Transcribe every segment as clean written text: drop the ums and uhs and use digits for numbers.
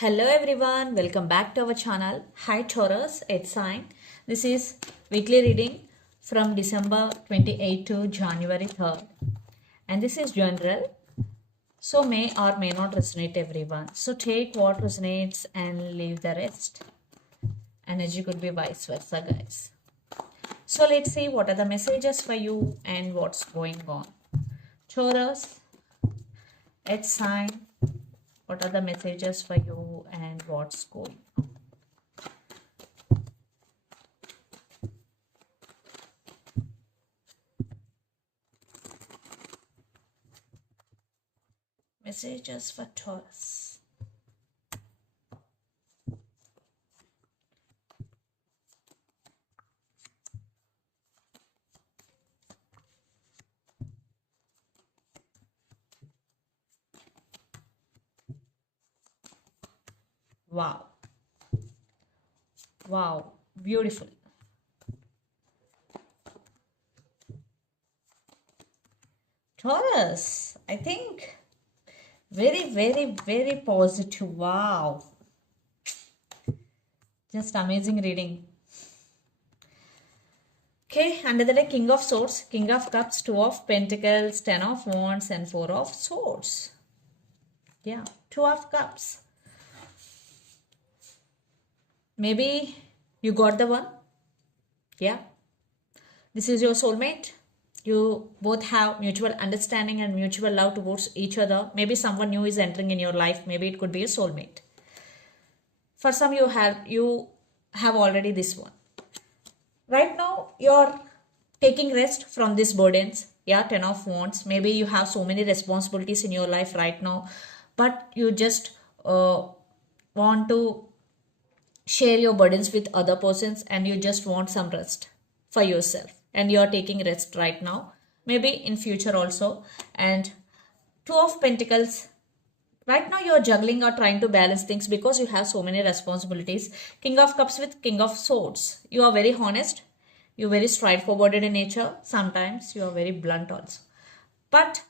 Hello everyone, welcome back to our channel. Hi Taurus, it's Sign. This is weekly reading from December 28 to January 3rd. And this is general, so may or may not resonate everyone. So take what resonates and leave the rest. Energy could be vice versa, guys. So let's see what are the messages for you and what's going on. Taurus, it's Sign. What are the messages for you and what's going on? Messages for Taurus. Wow. Wow. Beautiful. Taurus, I think very positive. Wow. Just amazing reading. Okay, under the deck, King of Swords, King of Cups, Two of Pentacles, Ten of Wands, and Four of Swords. Yeah, Two of Cups. Maybe you got the one. Yeah. This is your soulmate. You both have mutual understanding and mutual love towards each other. Maybe someone new is entering in your life. Maybe it could be a soulmate. For some, you have already this one. Right now, you're taking rest from these burdens. Yeah, Ten of Wands. Maybe you have so many responsibilities in your life right now, but you just want to share your burdens with other persons and you just want some rest for yourself. And you're taking rest right now. Maybe in future also. And Two of Pentacles. Right now you're juggling or trying to balance things because you have so many responsibilities. King of Cups with King of Swords. You are very honest. You're very straightforward in nature. Sometimes you are very blunt also. But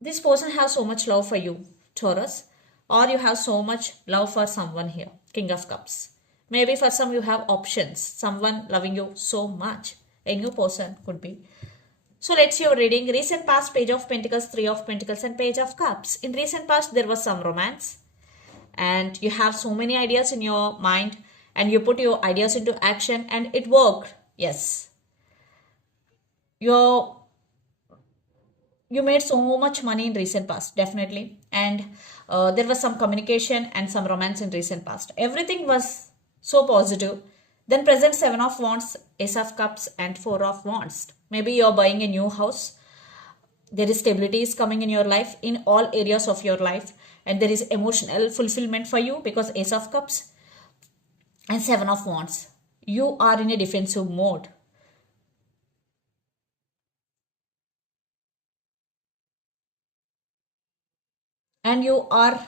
this person has so much love for you, Taurus. Or you have so much love for someone here, King of Cups. Maybe for some you have options. Someone loving you so much. A new person could be. So let's see your reading. Recent past, Page of Pentacles, Three of Pentacles, and Page of Cups. In recent past, there was some romance. And you have so many ideas in your mind. And you put your ideas into action and it worked. Yes. You made so much money in recent past, definitely. And there was some communication and some romance in recent past. Everything was so positive. Then present Seven of Wands, Ace of Cups, and Four of Wands. Maybe you're buying a new house. There is stability is coming in your life in all areas of your life. And there is emotional fulfillment for you because Ace of Cups and Seven of Wands. You are in a defensive mode. And you are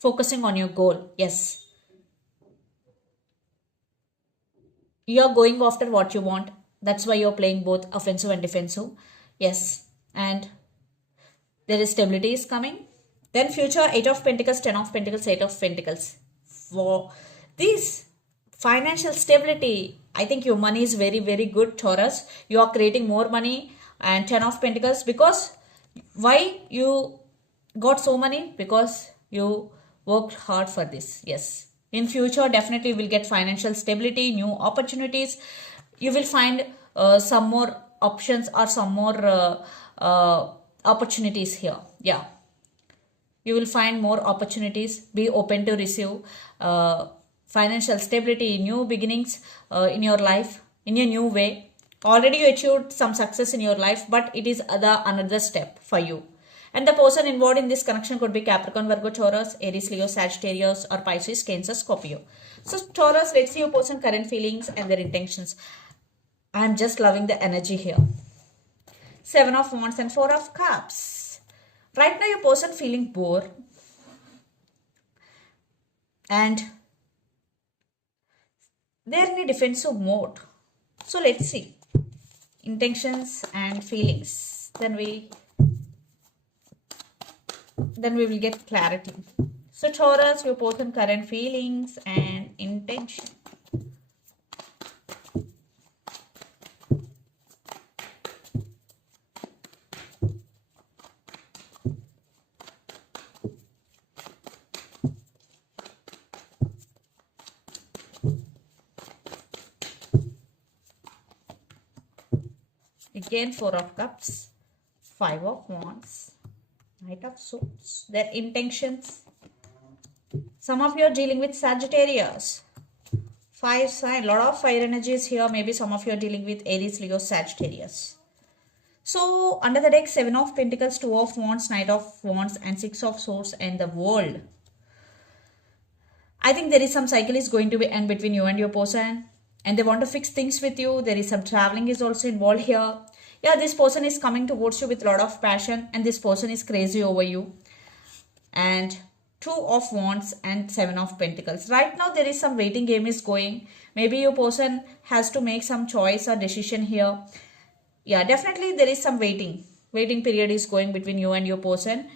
focusing on your goal. Yes. You're going after what you want. That's why you're playing both offensive and defensive. Yes. And there is stability is coming. Then future, Eight of Pentacles, Ten of Pentacles, Eight of Pentacles. For this financial stability, I think your money is very good, Taurus. You are creating more money. And Ten of Pentacles, because why you got so money? Because you worked hard for this. Yes. In future, definitely you will get financial stability, new opportunities. You will find some more options or some more opportunities here. Yeah. You will find more opportunities. Be open to receive financial stability, new beginnings in your life in a new way. Already you achieved some success in your life, but it is another step for you. And the person involved in this connection could be Capricorn, Virgo, Taurus, Aries, Leo, Sagittarius, or Pisces, Cancer, Scorpio. So Taurus, let's see your person current feelings and their intentions. I'm just loving the energy here. Seven of Wands and Four of Cups. Right now your person feeling bored. And they're in a defensive mode. So let's see. Intentions and feelings. Then we will get clarity. So Taurus, your person current feelings and intention. Again, Four of Cups, Five of Wands, Knight of Swords. Their intentions. Some of you are dealing with Sagittarius. Fire sign, lot of fire energies here. Maybe some of you are dealing with Aries, Leo, Sagittarius. So under the deck, Seven of Pentacles, Two of Wands, Knight of Wands, and Six of Swords, and the World. I think there is some cycle is going to be end between you and your person, and they want to fix things with you. There is some traveling is also involved here. Yeah, this person is coming towards you with a lot of passion, and this person is crazy over you. And Two of Wands and Seven of Pentacles. Right now there is some waiting game is going. Maybe your person has to make some choice or decision here. Yeah, definitely there is some waiting period is going between you and your person.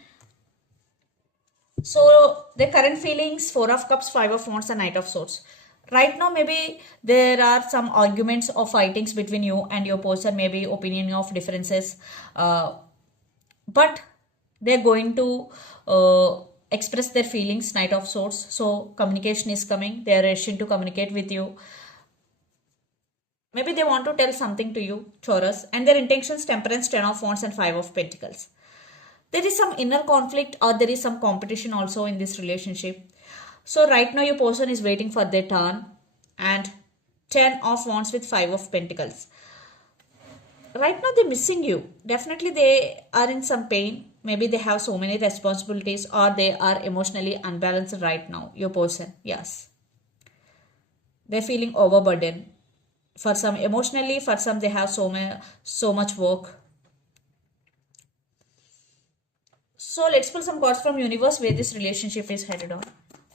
So the current feelings, Four of Cups, Five of Wands, and Knight of Swords. Right now maybe there are some arguments or fightings between you and your person, maybe opinion of differences, but they're going to express their feelings, Knight of Swords. So communication is coming. They are rushing to communicate with you. Maybe they want to tell something to you, Taurus, and their intentions, Temperance, Ten of Wands, and Five of Pentacles. There is some inner conflict or there is some competition also in this relationship. So right now your person is waiting for their turn, and Ten of Wands with Five of Pentacles. Right now they're missing you. Definitely they are in some pain. Maybe they have so many responsibilities, or they are emotionally unbalanced right now, your person. Yes, they're feeling overburdened. For some emotionally, for some they have so much work. So let's pull some cards from universe where this relationship is headed on.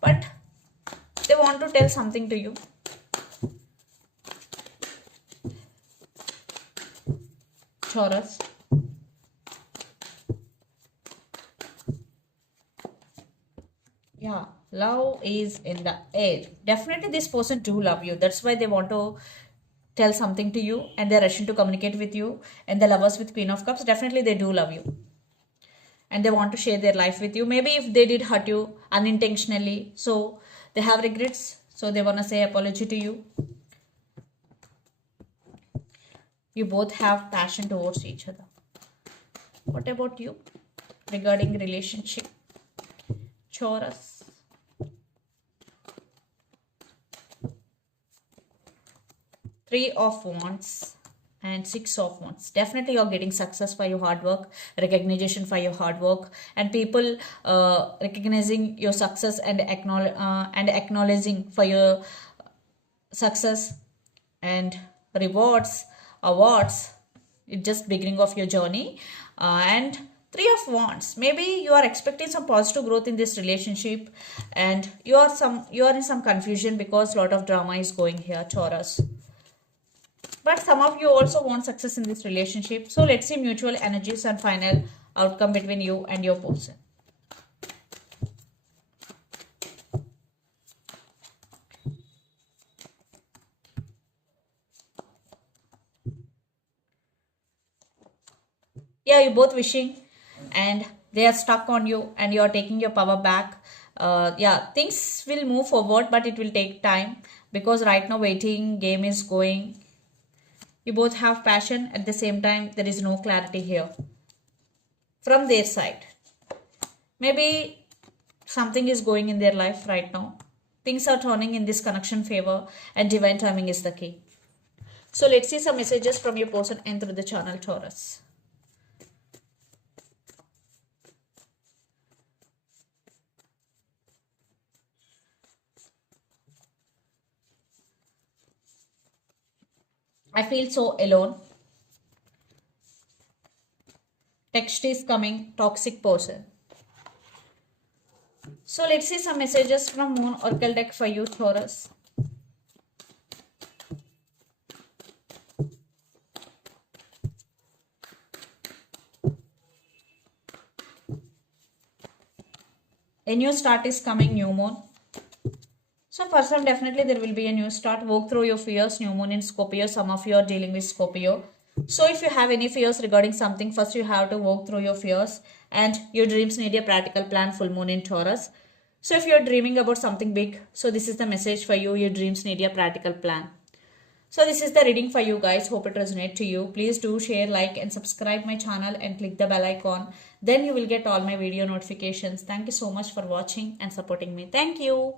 But they want to tell something to you. Taurus. Yeah, love is in the air. Definitely this person do love you. That's why they want to tell something to you, and they're rushing to communicate with you. And the Lovers with Queen of Cups, definitely they do love you. And they want to share their life with you. Maybe if they did hurt you unintentionally, so they have regrets. So they want to say apology to you. You both have passion towards each other. What about you regarding relationship, Taurus? Three of Wands and Six of Wands. Definitely you're getting success for your hard work, recognition for your hard work, and people recognizing your success and acknowledging for your success, and rewards, awards. It's just beginning of your journey. And Three of Wands. Maybe you are expecting some positive growth in this relationship, and you are in some confusion because a lot of drama is going here, Taurus. But some of you also want success in this relationship. So let's see mutual energies and final outcome between you and your person. Yeah, you're both wishing, and they are stuck on you, and you are taking your power back. Yeah, things will move forward, but it will take time, because right now waiting game is going. You both have passion. At the same time, there is no clarity here from their side. Maybe something is going in their life right now. Things are turning in this connection favor, and divine timing is the key. So let's see some messages from your person and through the channel, Taurus. I feel so alone. Text is coming, toxic person. So let's see some messages from Moon Oracle deck for you, Taurus. A new start is coming, new moon. So for some, definitely there will be a new start. Walk through your fears, new moon in Scorpio. Some of you are dealing with Scorpio. So if you have any fears regarding something, first you have to walk through your fears, and your dreams need a practical plan, full moon in Taurus. So if you are dreaming about something big, so this is the message for you. Your dreams need a practical plan. So this is the reading for you guys. Hope it resonates to you. Please do share, like and subscribe my channel and click the bell icon. Then you will get all my video notifications. Thank you so much for watching and supporting me. Thank you.